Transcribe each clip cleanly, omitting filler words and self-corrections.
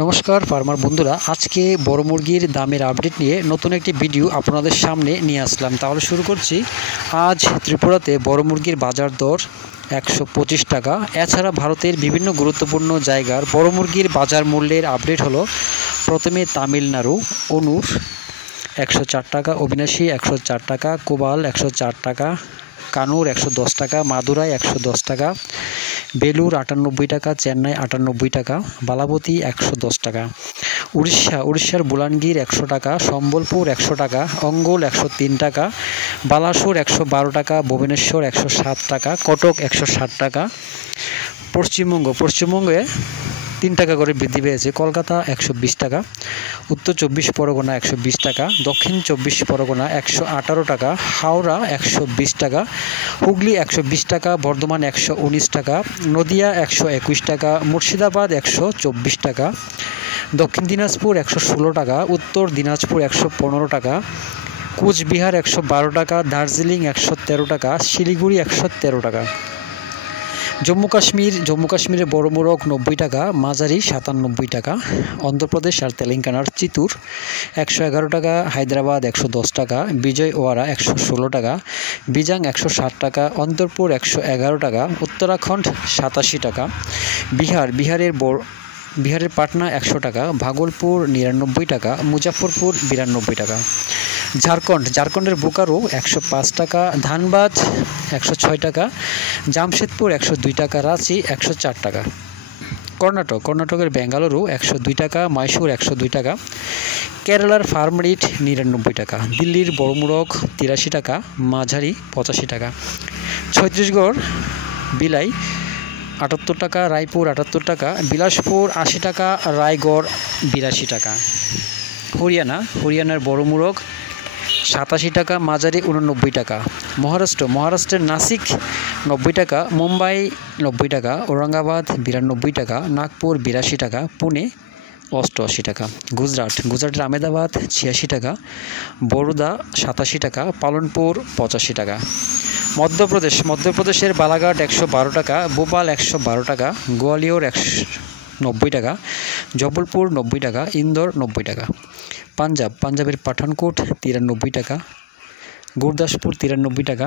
নমস্কার ফার্মার বন্ধুরা, আজকে বড় মুরগির দামের আপডেট নিয়ে নতুন একটি ভিডিও আপনাদের সামনে নিয়ে আসলাম। তাহলে শুরু করছি। আজ ত্রিপুরাতে বড় মুরগির বাজার দর 125 টাকা। এছাড়া ভারতের বিভিন্ন গুরুত্বপূর্ণ জায়গার বড় মুরগির বাজার মূল্যের আপডেট হলো। প্রথমে তামিলনাড়ু অনুর 104 টাকা, অবিনাশী 104 টাকা, কোবাল 104 টাকা, কানুর 110 টাকা, মাদুরাই 110 টাকা, বেলুর 98 টাকা, চেন্নাই 98 টাকা, বালাবতী 110 টাকা, উড়িষ্যার বুলানগীর 100 টাকা, সম্বলপুর 100 টাকা, অঙ্গল 103 টাকা, বালাসোর 112 টাকা, ভুবনেশ্বর 107 টাকা, কটক 160 টাকা। পশ্চিমবঙ্গে 3 টাকা করে বৃদ্ধি পেয়েছে। কলকাতা 120 টাকা, উত্তর 24 পরগনা 120 টাকা, দক্ষিণ 24 পরগনা 118 টাকা, হাওড়া 120 টাকা, হুগলি 120 টাকা, বর্ধমান 119 টাকা, নদিয়া 121 টাকা, মুর্শিদাবাদ 124 টাকা, দক্ষিণ দিনাজপুর 116 টাকা, উত্তর দিনাজপুর 115 টাকা, কুচবিহার 112 টাকা, দার্জিলিং 113 টাকা, শিলিগুড়ি 113 টাকা। জম্মু কাশ্মীরে বড় মোরগ 90 টাকা, মাঝারি 97 টাকা। অন্ধ্রপ্রদেশ আর তেলেঙ্গানার চিত্তুর 111 টাকা, হায়দ্রাবাদ 110 টাকা, বিজয়ওয়াড়া 116 টাকা, বিজাং 160 টাকা, অন্তরপুর 111 টাকা, উত্তরাখণ্ড 87 টাকা। বিহারের পাটনা 100 টাকা, ভাগলপুর 99 টাকা, মুজাফরপুর 92 টাকা। ঝাড়খণ্ডের বোকারো 105 টাকা, ধানবাদ 106 টাকা, জামশেদপুর 102 টাকা, রাঁচি 104 টাকা। কর্ণাটকের বেঙ্গালুরু 102 টাকা, মাইসুর 102 টাকা, কেরালার ফার্ম রেট 99 টাকা, দিল্লির বড় মোরগ 83 টাকা, মাঝারি 85 টাকা। ছত্তিশগড় বিলাই 78 টাকা, রায়পুর 78 টাকা, বিলাসপুর 80 টাকা, রায়গড় 82 টাকা। হরিয়ানার বড় মোরগ 87 টাকা, মাঝারি 89 টাকা। মহারাষ্ট্রের নাসিক 90 টাকা, মুম্বাই 90 টাকা, ঔরঙ্গাবাদ 92 টাকা, নাগপুর 82 টাকা, পুনে 88 টাকা। গুজরাটের আহমেদাবাদ 86 টাকা, বরোদা 87 টাকা, পালনপুর 85 টাকা। মধ্যপ্রদেশের বালাঘাট 112 টাকা, ভোপাল 112 টাকা, গোয়ালিয়র 90 টাকা, জবলপুর 90 টাকা, ইন্দোর 90 টাকা। পাঞ্জাবের পাঠানকোট 93 টাকা, গুরদাসপুর 93 টাকা,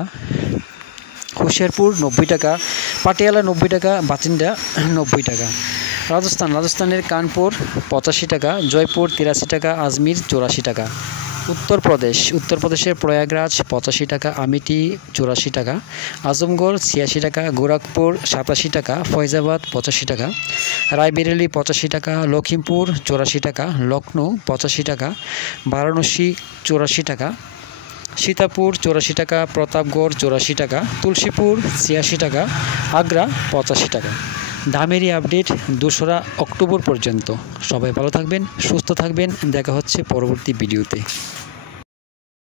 হুশিয়ারপুর 90 টাকা, পাটিয়ালা 90 টাকা, বাতিন্ডা 90 টাকা। রাজস্থানের কানপুর 85 টাকা, জয়পুর 83 টাকা, আজমির 84 টাকা। উত্তরপ্রদেশের প্রয়াগরাজ 85 টাকা, আমিটি 84 টাকা, আজমগড় 86 টাকা, গোরখপুর 87 টাকা, ফৈজাবাদ 85 টাকা, রায়বেরেলি 85 টাকা, লখিমপুর 84 টাকা, লখনৌ 85 টাকা, বারাণসী 84 টাকা, সীতাপুর 84 টাকা, প্রতাপগড় 84 টাকা, তুলসীপুর 86 টাকা, আগ্রা 85 টাকা। দামেরই আপডেট 2রা অক্টোবর পর্যন্ত। সবাই ভালো থাকবেন, সুস্থ থাকবেন। দেখা হচ্ছে পরবর্তী ভিডিওতে।